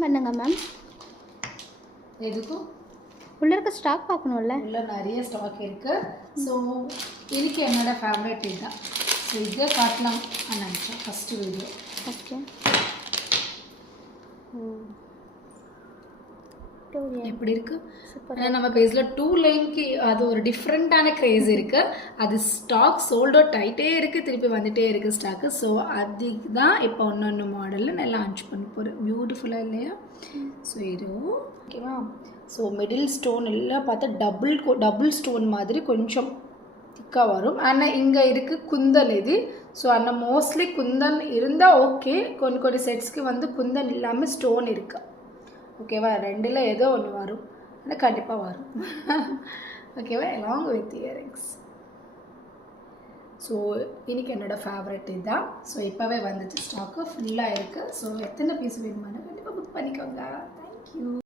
Open பண்ணுங்க ma'am. எதுக்கும் உள்ள இருக்க ஸ்டாக் பார்க்கணும்ல. உள்ள நிறைய ஸ்டாக் இருக்கு. ஸோ இதுக்கு என்னோட ஃபேவரட் இதுதான். ஸோ இதை காட்டலாம் நினச்சேன் ஃபஸ்ட்டு வீடியோ. ஓகே. எப்படி இருக்கு? ஆனால் நம்ம பேஜில் 2 லைனுக்கு அது ஒரு டிஃப்ரெண்ட்டான க்ரேஸ் இருக்குது. அது ஸ்டாக் சோல்ட் அவுட் ஆகிட்டே இருக்குது, திருப்பி வந்துகிட்டே இருக்குது ஸ்டாக்கு. ஸோ அதுக்கு தான் இப்போ ஒன்று மாடலில் நான் லான்ச் பண்ண போகிறேன். பியூட்டிஃபுல்லாக இல்லையா? ஸோ இது ஓகேவா? ஸோ மிடில் ஸ்டோன் எல்லாம் பார்த்தா டபுள் ஸ்டோன் மாதிரி கொஞ்சம் திக்காக வரும். ஆனால் இங்கே இருக்குது குந்தல் இது. ஸோ ஆனால் மோஸ்ட்லி குந்தல் இருந்தால் ஓகே. கொஞ்சம் செட்ஸ்க்கு வந்து குந்தல் இல்லாமல் ஸ்டோன் இருக்குது. ஓகேவா? ரெண்டில் ஏதோ ஒன்று வரும், ஆனால் கண்டிப்பாக வரும். ஓகேவா? along with earrings. ஸோ இன்றைக்கி என்னோடய ஃபேவரட் இதுதான். ஸோ இப்போவே வந்துட்டு ஸ்டாக்கு ஃபுல்லாக இருக்குது. ஸோ எத்தனை பீஸ் வேணுமானா கண்டிப்பாக புக் பண்ணிக்கோங்க. தேங்க்யூ.